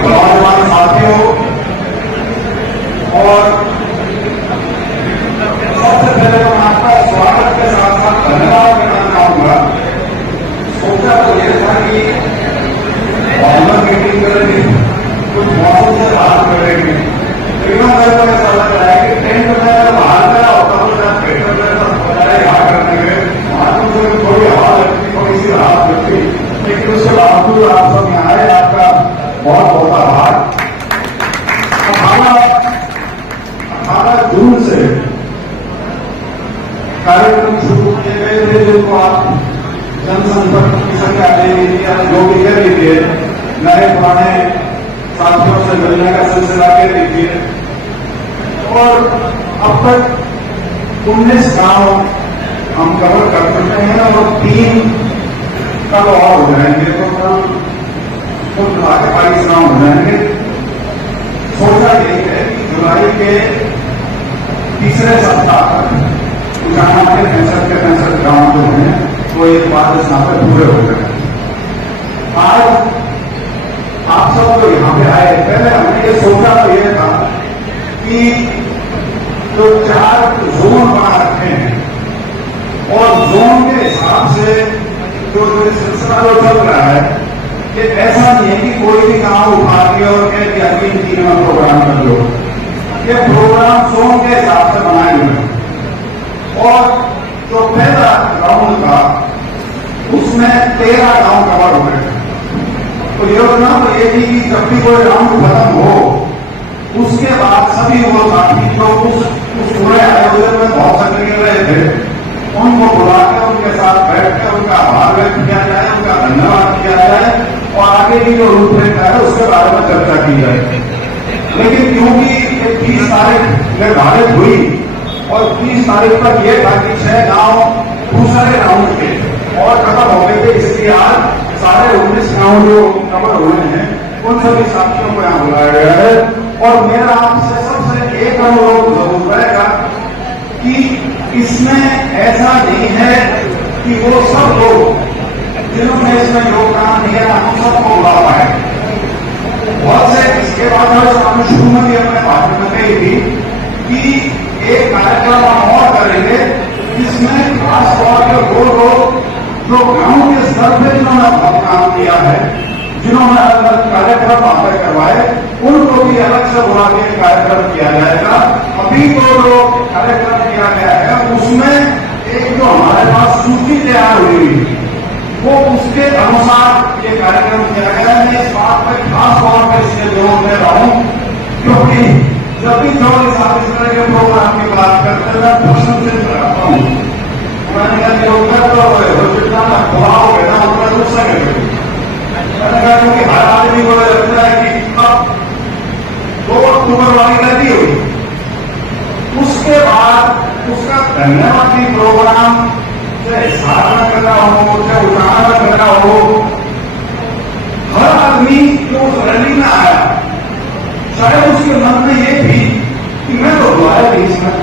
नौजवान साथियों, और सबसे पहले तो आपका स्वागत के साथ साथ धन्यवाद करना चाहूंगा। सोचा तो यह था कि ऑनलाइन मीटिंग करेंगे, कुछ मौसम से बात करेंगे, लेकिन मेरे को ऐसा लग रहा है कि टेंट में बाहर का होता तो जब पेट्रोल में यहाँ करने गए वहां तो थोड़ी हवा लगती, थोड़ी सी राहत लगती, लेकिन उसके बावजूद आप सब यहाँ आए, आपका बहुत बहुत आभार। 18 जून से कार्यक्रम शुरू किए गए थे, जिनको आप जनसंपर्क की संख्या दे लीजिए, जो भी कर लीजिए, नए पुराने साथियों से मिलने का सिलसिला कर लीजिए। और अब तक 19 गांव हम कवर कर चुके हैं और 3 कल और हो जाएंगे, तो कुल मिला के 22 गांव हो जाएंगे। सोचा यही है कि जुलाई के तीसरे सप्ताह तक जहां के 65 गांव जो हैं वो एक बार स्नातक पूरे हो गए। आज आप सब जो यहाँ पे आए, पहले हमने ये सोचा तो ये था कि जो 4 जोन बना रखे हैं और जोन के हिसाब से जो सिलसिला जो चल रहा है, ये ऐसा नहीं है कि कोई भी गांव उठा के और कह दिया कि 3 में प्रोग्राम कर लो। ये प्रोग्राम जोन के हिसाब से बनाए हुए हैं और जो पहला राउंड था उसमें 13 गांव कवर हो गए। तो योजना तो ये थी कि जब भी कोई राउंड खत्म हो उसके बाद सभी वो साथी जो उस पूरे आयोजन में बहुत सक्रिय रहे थे उनको बुलाकर उनके साथ बैठकर उनका आभार व्यक्त किया जाए, उनका धन्यवाद किया जाए और आगे की जो रूपरेखा है उसके बारे में चर्चा की जाए। लेकिन क्योंकि 30 तारीख निर्धारित हुई और 30 तारीख तक ये था कि 6 गांव दूसरे राउंड के और खत्म हो गए थे, इसलिए आज सारे 19 गांव जो कवर हुए हैं उन सभी साथियों को यहाँ बुलाया गया है। और मेरा आपसे सबसे एक अनुरोध जरूर रहेगा कि इसमें ऐसा नहीं है कि वो सब लोग जिन्होंने इसमें योगदान दिया हम सबको बुला पाए। बहुत से इसके बाद हम शुरू में भी अपने भाषण में कही थी कि एक कार्यक्रम हम और करेंगे जिसमें खास तौर पर वो लोग जो गांव के स्तर पर जिन्होंने बहुत काम किया है, जिन्होंने अलग अलग कार्यक्रम वहां पर करवाए, उनको भी अलग से बुला के कार्यक्रम किया जाएगा। अभी जो कार्यक्रम किया गया है उसमें एक जो हमारे पास सूची तैयार हुई वो उसके अनुसार ये कार्यक्रम किया गया है। मैं इस बात पर खास तौर पर इसलिए जोर दे रहा हूं क्योंकि जब भी जो इस तरह के प्रोग्राम की बात करते हैं मैं प्रश्न से कराता हूं। मैंने कहा कि हॉस्पिटल खुला हो गया ना उनका गुस्सा कर, मैंने कहा क्योंकि हर आदमी को लगता है कि अब 2 अक्टूबर वाली गलती हुई, उसके बाद उसका धन्यवादी प्रोग्राम चाहे हिसाब में करना हो चाहे उठाना में करना हो, हर आदमी जो उस रैली में आया चाहे उसके मन में ये थी कि मैं तो बुलाया नहीं इसमें,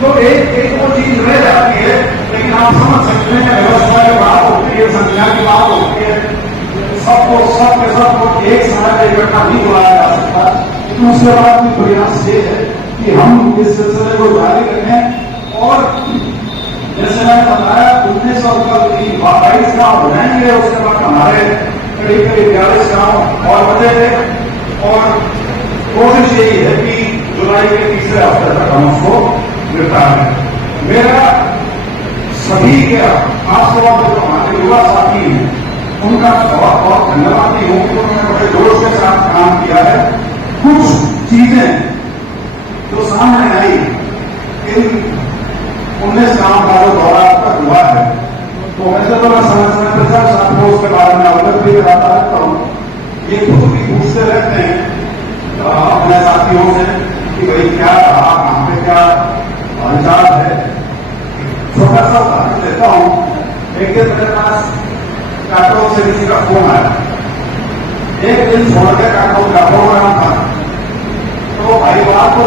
तो एक वो चीज रह जाती है। लेकिन आप समझ सकते हैं व्यवस्था की बात होती है, संख्या की बात होती है, सबको एक समय पर इकट्ठा नहीं बुलाया जा सकता। तो उसके बाद भी प्रयास ये है कि हम इस सिलसिले को जारी रखें और जैसे मैंने बताया 19 और 22 गांव हो जाएंगे, उसके बाद हमारे करीब 42 गांव और बचेंगे और कोशिश यही है कि जुलाई के तीसरे हफ्ते तक हम उसको निपटा दें। मेरा सभी के खासतौर पर जो हमारे युवा साथी हैं उनका बहुत बहुत धन्यवाद भी हूं कि उन्होंने बड़े जोश के साथ काम किया है। कुछ चीजें जो सामने आई इन 19 गांव का जो दौरा तक हुआ है, तो वैसे तो मैं समय पर सब साथियों उसके बारे में अवगत भी कराता रहता हूँ। ये खुद भी पूछते रहते हैं अपने साथियों से कि भाई क्या रहा, कहां पे क्या विचार है। छोटा सा उदाहरण देता हूँ। एक दिन मेरे पास काटो से किसी का फोन आया, एक दिन छोड़ के काटो का प्रोग्राम था, तो भाई बात को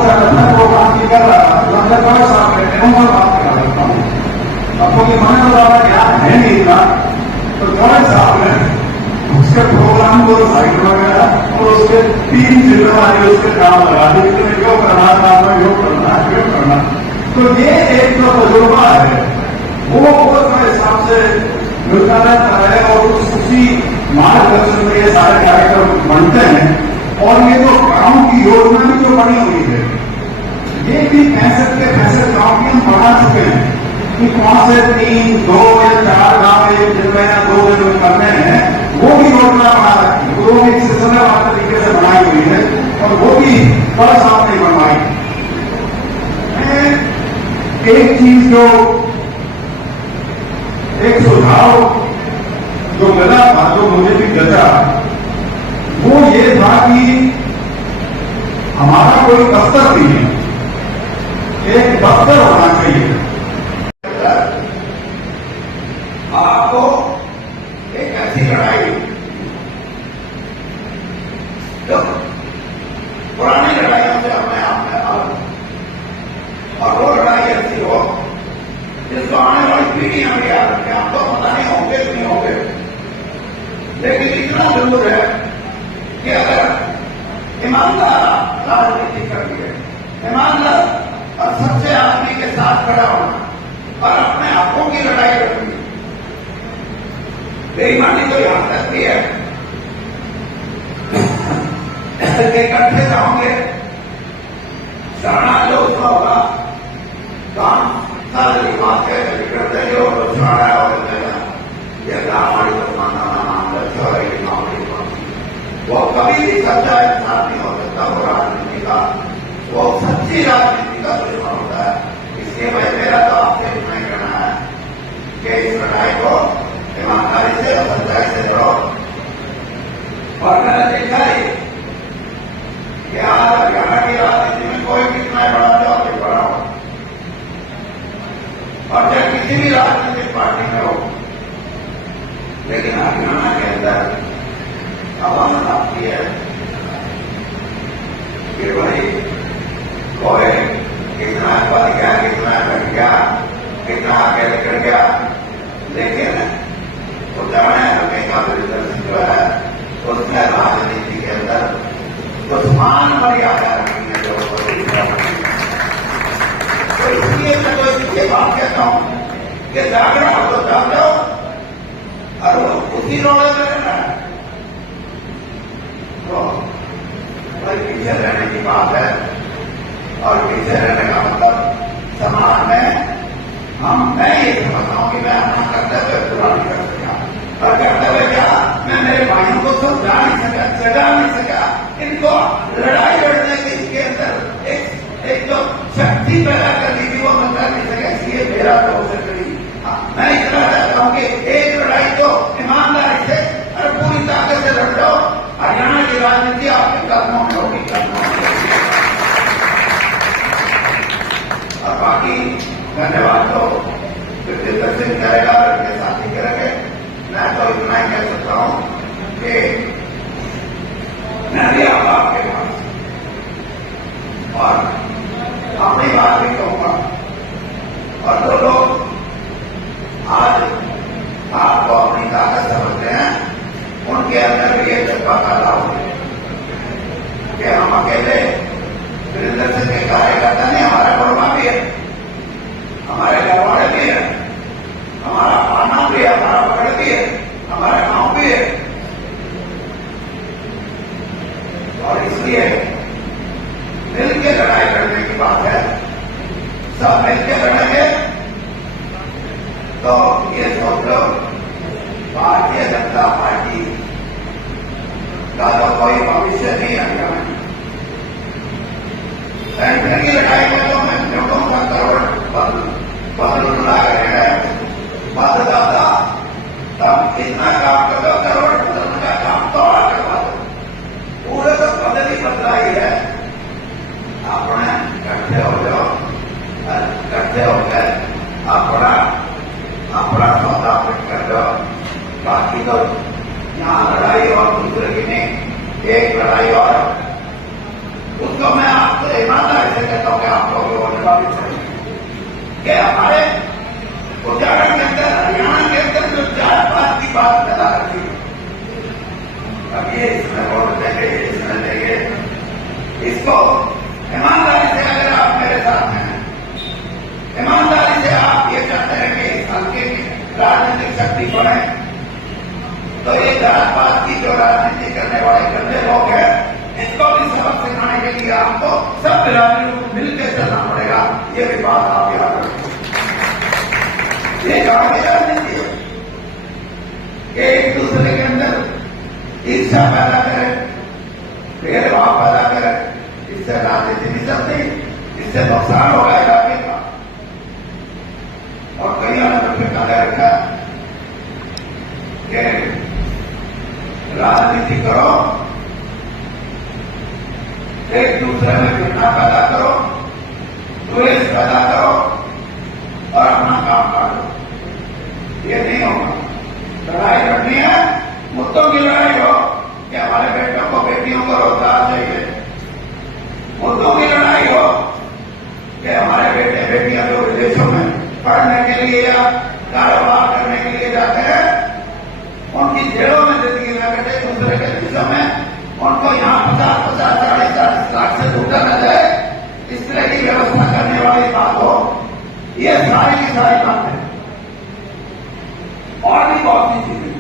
प्रोग्राम नहीं कर रहा था, तो मैं बड़े साथ बैठे हूँ मैं बात करा सकता हूँ। अब क्योंकि मैंने तो ज्यादा ज्ञान है नहीं था, तो बड़े साहब ने उसके उसके प्रोग्राम को साइड वगैरह और उसके 3 जिम्मेवारी उसके काम लगा दी कि तुम्हें क्यों करना काम में क्यों करना क्यों करना। तो ये एक जो तजुर्बा है वो हिसाब से मिलता रहता है और उसी मार्गदर्शन में ये सारे कार्यक्रम बनते हैं। और ये जो गांव की योजना भी जो बनी हुई है ये भी 65 गांव की हम बढ़ा चुके हैं कि कौन से 3, 2 या 4 गांव एक दिन में या 2 दिन में करने हैं वो भी योजना बना रखी है। वो भी सिलसिलेवार तरीके से बनाई हुई है और वो भी बड़ा साफ नहीं बनवाई। एक चीज जो एक सुझाव जो मिला था जो मुझे भी जचा वो ये था कि हमारा कोई दफ्तर नहीं है, एक दफ्तर होना चाहिए। आपको एक ऐसी लड़ाई जो पुरानी लड़ाइयों से अपने आप में आ और वो लड़ाई ऐसी हो जिसको आने वाली पीढ़ियां भी याद रखें। आपको पता नहीं होंगे नहीं होंगे, लेकिन इतना जरूर है कि अगर ईमानदार राजनीति करनी है, ईमानदार और सच्चे आदमी के साथ खड़ा होना और अपने हकों की लड़ाई लड़नी। बेईमानी तो यहां तक भी है इकट्ठे जाओगे शरणा जो उसका होगा काम सारी बातें करते जो छाड़ा और ये गाँव तो माना मामला चौराई गाँव वो कभी भी सच्चा इंसान नहीं हो सकता। वो राजनीति का वो सच्ची राजनीति का दुश्मन होता है। इसलिए भाई मेरा तो आपसे इतना ही कहना है कि इस लड़ाई को ईमानदारी से और सच्चाई से लड़ो। और मैंने देखा ही कि आज हरियाणा की राजनीति में कोई कितना बड़ा जो आगे बढ़ा हो और चाहे किसी भी राजनीतिक पार्टी में हो, लेकिन हरियाणा के अंदर अवामन आपकी है कि भाई कोई कितना बढ़ गया कितना घट गया कितना आगे निकल गया, लेकिन उदाहरण हमेशा प्रदर्शन जो है उसमें राजनीति के अंदर दुश्मन मर्यादा नहीं है जो तो इसलिए मैं तो इसलिए बात कहता हूं कि जागरण हो तो जाग जाओ और उसी रोड़े में रहना है। तो भाई पीछे रहने की बात है और पीछे रहने का मतलब समाज में मैं ये समझता हूं कि मैं अपना कर्तव्य पूरा नहीं कर सका और कर्तव्य क्या मैं मेरे भाइयों को समझा नहीं सका जगा नहीं सका। इनको लड़ाई लड़ने के इसके अंदर एक जो शक्ति पैदा करनी थी वो मैं कर नहीं सका, इसलिए मेरा दोष करी। मैं इतना चाहता हूं कि एक लड़ाई तो ईमानदारी से और पूरी ताकत से लड़ जाओ। हरियाणा की राजनीति आपके कदमों में होगी, कदमों में और बाकी धन्यवाद तो फिर दर्शन करेगा लड़के साथी करेंगे। मैं तो इतना ही कह सकता हूं कि मैं भी आप आपके पास और अपनी बात भी कहूंगा और जो लोग आज आपको अपनी ताकत समझते हैं उनके अंदर भी एक जज्बा पैदा हो कि हम अकेले दर्शन के कार्यकर्ता नहीं, हमारा बड़वा भी है, हमारे घर वाले भी है, हमारा खाना भी है, हमारा पकड़ भी है, हमारा गांव भी है। और इसलिए मिलकर लड़ाई करने की बात है, सब मिलकर लड़ेंगे तो ये सोच लो भारतीय जनता पार्टी का तो कोई भविष्य नहीं है। सेंटर की लड़ाई में तो मैं लोगों का करोड़ बदल रहे हैं मतदाता तब कितना काम कर दो, करोड़ बदलने का काम तो और करवा दो, पूरे तो बदल ही बदला ही है। अपने इकट्ठे हो जाओ, इकट्ठे होकर अपना सौदा फिट कर दो। बाकी तो यहाँ लड़ाई और दूसरे की नहीं, एक लड़ाई और उसको मैं आपसे ईमानदारी से कहता हूँ कि आप लोग होने वाली चाहिए कि हमारे उच्चारण के अंदर हरियाणा के अंदर जो जात पात की बात पैदा रखी अब ये इसमें वोट देंगे, इसमें देंगे। इसको ईमानदारी से अगर आप मेरे साथ हैं, ईमानदारी से आप ये चाहते हैं कि इस हल्के की राजनीतिक शक्ति बढ़े, तो ये जात-पात की जो राजनीति करने वाले गंदे लोग हैं, इनको भी सबक सिखाने के लिए आपको सब बिरादरियों को मिलकर चलना पड़ेगा। ये भी बात आप याद रखें। ये कहा की राजनीति है कि एक दूसरे के अंदर ईर्ष्या पैदा करें, भेदभाव पैदा करें, इससे राजनीति नहीं चलती, इससे नुकसान होगा इलाके का। और कईयों ने तो ठेका ले रखा कि राजनीति करो, एक दूसरे में घृणा पैदा करो, द्वेष पैदा करो और अपना काम करो। ये नहीं होगा। लड़ाई लड़नी है, मुद्दों की लड़ाई हो कि हमारे बेटों को बेटियों को रोजगार चाहिए, मुद्दों की लड़ाई हो कि हमारे बेटे बेटियां जो विदेशों में पढ़ने के लिए या कारोबार करने के लिए जाते हैं, उनकी जेलों में जिंदगी न कटे, दूसरे के देशों में उनको यहाँ 50-50, 40-40 लाख से लूटा न जाए, इस तरह की व्यवस्था करने वाली बात हो। ये सारी की सारी बातें और भी बहुत सी चीजें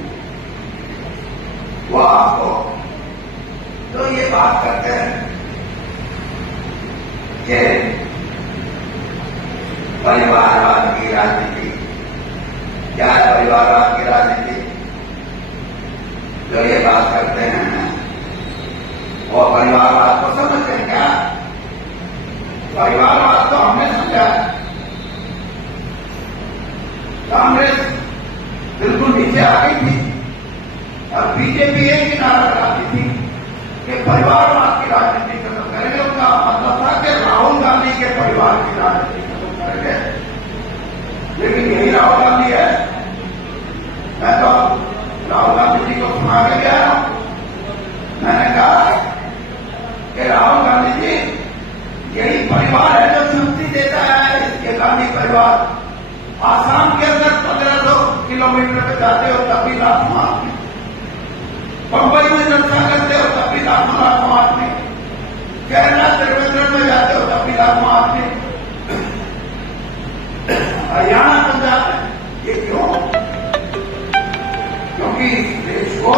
वो आपको तो ये बात करते हैं कि परिवारवाद की राजनीति क्या है? परिवारवाद की राजनीति जो ये बात करते हैं वो परिवारवाद को समझते हैं क्या? परिवारवाद तो हमने समझा है। कांग्रेस बिल्कुल नीचे आ गई थी और बीजेपी एक ही नारा लगाती थी कि परिवारवाद की राजनीति खत्म करेंगे। उनका मतलब था कि राहुल गांधी के परिवार की राजनीति खत्म करेंगे। लेकिन यही राहुल गांधी है। मैं तो राहुल गांधी जी को सुना के गया हूं। मैंने कहा कि राहुल गांधी जी यही परिवार है जो शक्ति देता है। इसके गांधी परिवार आसाम के अंदर 1500 किलोमीटर पे जाते हो तब भी लाखों आदमी, बंबई में चर्चा करते हो तब भी लाखों आदमी, केरला त्रिवेंद्रम में जाते हो तब भी लाखों आदमी, हरियाणा पंजाब में। ये क्यों? क्योंकि इस देश को